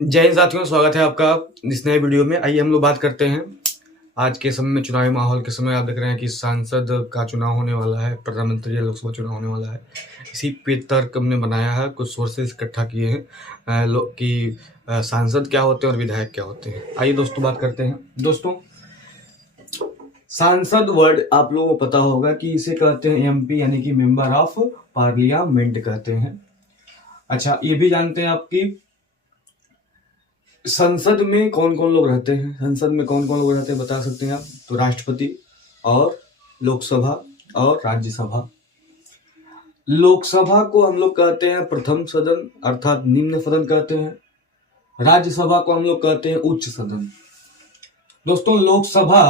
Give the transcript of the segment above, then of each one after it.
जय हिंद साथियों, स्वागत है आपका इस नए वीडियो में। आइए हम लोग बात करते हैं आज के समय में चुनावी माहौल के समय। आप देख रहे हैं कि सांसद का चुनाव होने वाला है, प्रधानमंत्री या लोकसभा चुनाव होने वाला है। इसी पे तर्क हमने बनाया है, कुछ सोर्सेज इकट्ठा किए हैं कि सांसद क्या होते हैं और विधायक क्या होते हैं। आइए दोस्तों बात करते हैं। दोस्तों, सांसद वर्ड आप लोगों को पता होगा कि इसे कहते हैं एमपी, यानी कि मेंबर ऑफ पार्लियामेंट कहते हैं। अच्छा, ये भी जानते हैं आपकी संसद में कौन कौन लोग रहते हैं? संसद में कौन कौन लोग रहते हैं बता सकते हैं आप? तो राष्ट्रपति और लोकसभा और राज्यसभा। लोकसभा को हम लोग कहते हैं प्रथम सदन अर्थात निम्न सदन कहते हैं। राज्यसभा को हम लोग कहते हैं उच्च सदन। दोस्तों, लोकसभा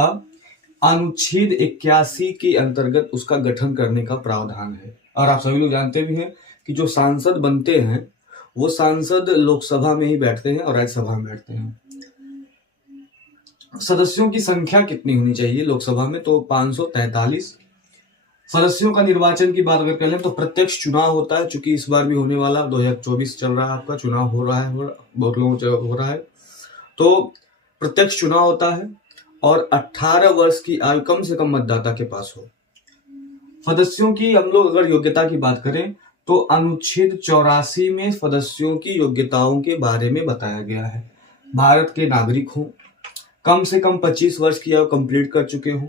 अनुच्छेद 81 के अंतर्गत उसका गठन करने का प्रावधान है। और आप सभी लोग जानते भी हैं कि जो सांसद बनते हैं वो सांसद लोकसभा में ही बैठते हैं और राज्यसभा में बैठते हैं। सदस्यों की संख्या कितनी होनी चाहिए लोकसभा में? तो 543 सदस्यों का निर्वाचन की बात अगर करें तो प्रत्यक्ष चुनाव होता है। चूंकि इस बार भी होने वाला 2024 चल रहा है, आपका चुनाव हो रहा है, बहुत लोगों से हो रहा है, तो प्रत्यक्ष चुनाव होता है और 18 वर्ष की आयु कम से कम मतदाता के पास हो। सदस्यों की हम लोग अगर योग्यता की बात करें तो अनुच्छेद 84 में सदस्यों की योग्यताओं के बारे में बताया गया है। भारत के नागरिक हों, कम से कम 25 वर्ष की आयु कंप्लीट कर चुके हों,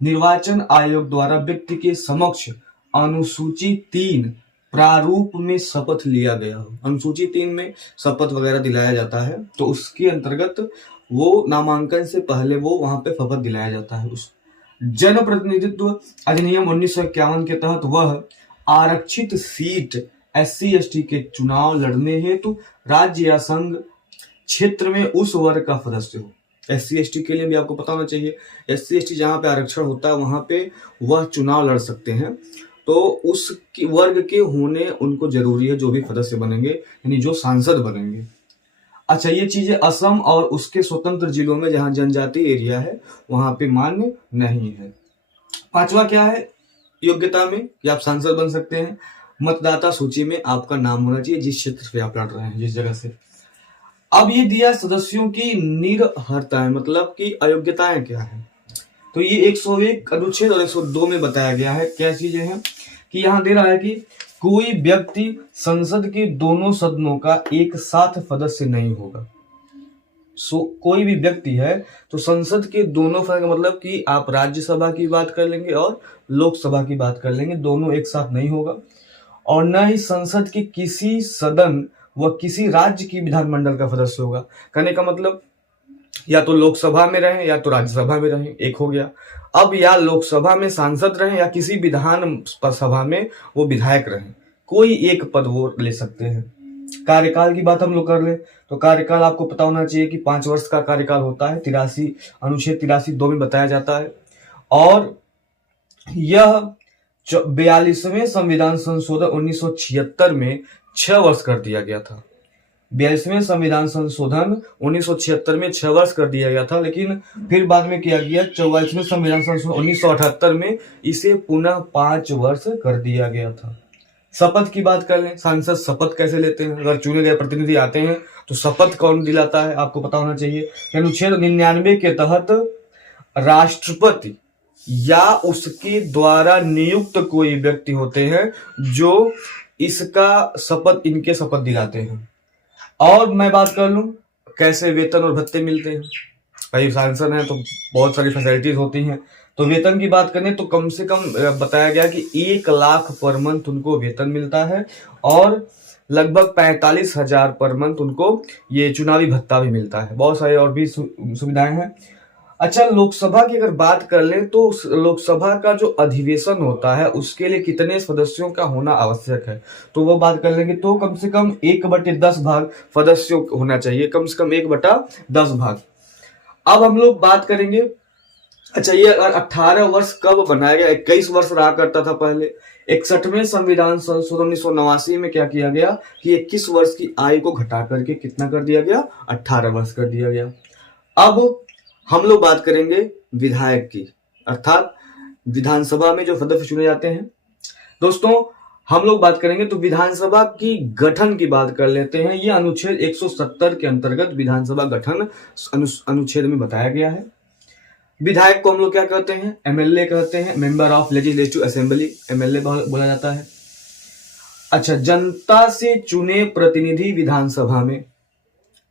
निर्वाचन आयोग द्वारा व्यक्ति के समक्ष अनुसूची 3 प्रारूप में शपथ लिया गया हो। अनुसूची 3 में शपथ वगैरह दिलाया जाता है, तो उसके अंतर्गत वो नामांकन से पहले वो वहां पे शपथ दिलाया जाता है। उस जन प्रतिनिधित्व अधिनियम 1951 के तहत वह आरक्षित सीट SC/ST के चुनाव लड़ने हेतु राज्य या संघ क्षेत्र में उस वर्ग का सदस्य हो। SC/ST के लिए भी आपको पता होना चाहिए, SC/ST जहां पे आरक्षण होता है वहां पे वह चुनाव लड़ सकते हैं, तो उस वर्ग के होने उनको जरूरी है, जो भी सदस्य बनेंगे यानी जो सांसद बनेंगे। अच्छा, ये चीजें असम और उसके स्वतंत्र जिलों में जहां जनजाति एरिया है वहां पे मान्य नहीं है। पांचवा क्या है योग्यता में कि आप सांसद बन सकते हैं? मतदाता सूची में आपका नाम होना चाहिए जिस क्षेत्र से आप लड़ रहे हैं, जिस जगह से। अब ये दिया सदस्यों की निरर्हताएं, मतलब कि अयोग्यताएं क्या है। तो ये 101 अनुच्छेद और 102 में बताया गया है। क्या चीजें हैं कि यहाँ दे रहा है कि कोई व्यक्ति संसद के दोनों सदनों का एक साथ सदस्य नहीं होगा। कोई भी व्यक्ति है तो संसद के दोनों सदन का मतलब कि आप राज्यसभा की बात कर लेंगे और लोकसभा की बात कर लेंगे, दोनों एक साथ नहीं होगा। और न ही संसद के किसी सदन व किसी राज्य की विधानमंडल का सदस्य होगा। कहने का मतलब या तो लोकसभा में रहें या तो राज्यसभा में रहें, एक हो गया। अब या लोकसभा में सांसद रहें या किसी विधान सभा में वो विधायक रहें, कोई एक पद वो ले सकते हैं। कार्यकाल की बात हम लोग कर ले तो कार्यकाल आपको पता होना चाहिए कि 5 वर्ष का कार्यकाल होता है। 83 अनुच्छेद 83(2) में बताया जाता है। और यह 42वें संविधान संशोधन 1976 में 6 वर्ष कर दिया गया था। 42वें संविधान संशोधन 1976 में 6 वर्ष कर दिया गया था, लेकिन फिर बाद में किया गया 44वें संविधान संशोधन 1978 में इसे पुनः 5 वर्ष कर दिया गया था। शपथ की बात कर लें, सांसद शपथ कैसे लेते हैं? अगर चुने गए प्रतिनिधि आते हैं तो शपथ कौन दिलाता है आपको पता होना चाहिए। अनुच्छेद 99 के तहत राष्ट्रपति या उसके द्वारा नियुक्त कोई व्यक्ति होते हैं जो इसका शपथ इनके शपथ दिलाते हैं। और मैं बात कर लूं कैसे वेतन और भत्ते मिलते हैं। भाई सांसद हैं तो बहुत सारी फैसिलिटीज होती हैं, तो वेतन की बात करें तो कम से कम बताया गया कि 1 लाख पर मंथ उनको वेतन मिलता है और लगभग 45,000 पर मंथ उनको ये चुनावी भत्ता भी मिलता है। बहुत सारे और भी सुविधाएं हैं। अच्छा, लोकसभा की अगर बात कर ले तो लोकसभा का जो अधिवेशन होता है उसके लिए कितने सदस्यों का होना आवश्यक है, तो वो बात कर लेंगे तो कम से कम 1/10 भाग सदस्यों होना चाहिए, कम से कम 1/10 भाग। अब हम लोग बात करेंगे, अच्छा ये 18 वर्ष कब बनाया गया? 21 वर्ष रहा करता था पहले। 61वें संविधान संशोधन 1989 में क्या किया गया कि 21 वर्ष की आयु को घटा करके कितना कर दिया गया? 18 वर्ष कर दिया गया। अब हम लोग बात करेंगे विधायक की, अर्थात विधानसभा में जो सदस्य चुने जाते हैं। दोस्तों, हम लोग बात करेंगे तो विधानसभा की गठन की बात कर लेते हैं। ये अनुच्छेद 170 के अंतर्गत विधानसभा गठन अनुच्छेद में बताया गया है। विधायक को हम लोग क्या कहते हैं? एमएलए कहते हैं, member of legislative assembly, MLA बोला जाता है। अच्छा, जनता से चुने प्रतिनिधि विधानसभा में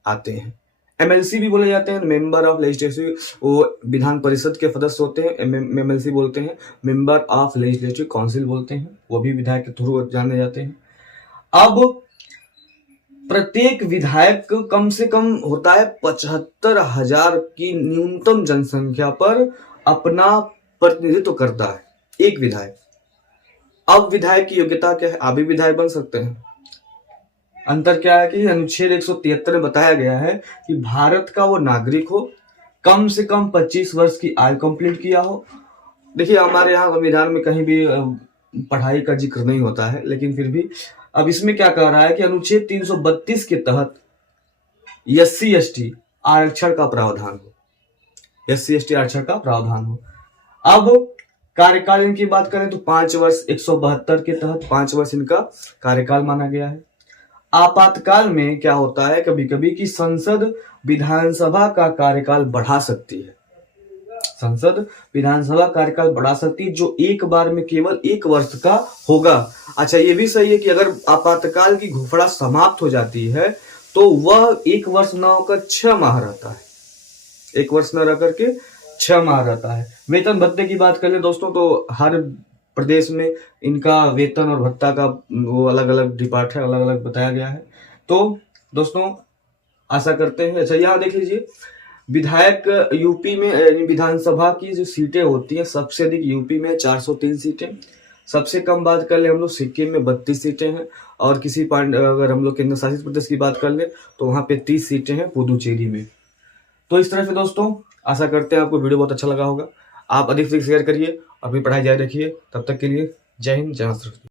आते हैं। एमएलसी भी बोले जाते हैं, मेंबर ऑफ लेजिस्लेटिव, वो विधान परिषद के सदस्य होते हैं, एमएलसी बोलते हैं। मेंबर ऑफ लेजिस्लेटिव काउंसिल बोलते हैं, वो भी विधायक के थ्रू जाने जाते हैं। अब प्रत्येक विधायक कम से कम होता है 75,000 की न्यूनतम जनसंख्या पर अपना प्रतिनिधित्व करता है एक विधायक। अब विधायक की योग्यता क्या है? आप भी विधायक बन सकते हैं। अंतर क्या है कि अनुच्छेद 173 में बताया गया है कि भारत का वो नागरिक हो, कम से कम 25 वर्ष की आयु कंप्लीट किया हो। देखिए, हमारे यहाँ संविधान में कहीं भी पढ़ाई का जिक्र नहीं होता है, लेकिन फिर भी अब इसमें क्या कह रहा है कि अनुच्छेद 332 के तहत SC ST आरक्षण का प्रावधान हो, SC ST आरक्षण का प्रावधान हो। अब कार्यकाल इनकी बात करें तो 5 वर्ष 172 के तहत 5 वर्ष इनका कार्यकाल माना गया है। आपातकाल में क्या होता है कभी कभी कि संसद विधानसभा का कार्यकाल बढ़ा सकती है, संसद विधानसभा कार्यकाल बढ़ा सकती है, जो एक बार में केवल 1 वर्ष का होगा। अच्छा, ये भी सही है कि अगर आपातकाल की घोषणा समाप्त हो जाती है तो वह 1 वर्ष न होकर 6 माह रहता है, 1 वर्ष न रह करके 6 माह रहता है। वेतन भत्ते की बात करें दोस्तों तो हर प्रदेश में इनका वेतन और भत्ता का वो अलग अलग डिपार्ट है, अलग अलग बताया गया है। तो दोस्तों आशा करते हैं। अच्छा, यहाँ देख लीजिए, विधायक यूपी में विधानसभा की जो सीटें होती हैं, सबसे अधिक यूपी में 403 सीटें। सबसे कम बात कर ले हम लोग सिक्किम में 32 सीटें हैं, और किसी अगर हम लोग केंद्र शासित प्रदेश की बात कर ले तो वहां पे 30 सीटें हैं पुदुचेरी में। तो इस तरह से दोस्तों आशा करते हैं आपको वीडियो बहुत अच्छा लगा होगा। आप अधिक से अधिक शेयर करिए, अपनी पढ़ाई जारी रखिए। तब तक के लिए जय हिंद, जय माता।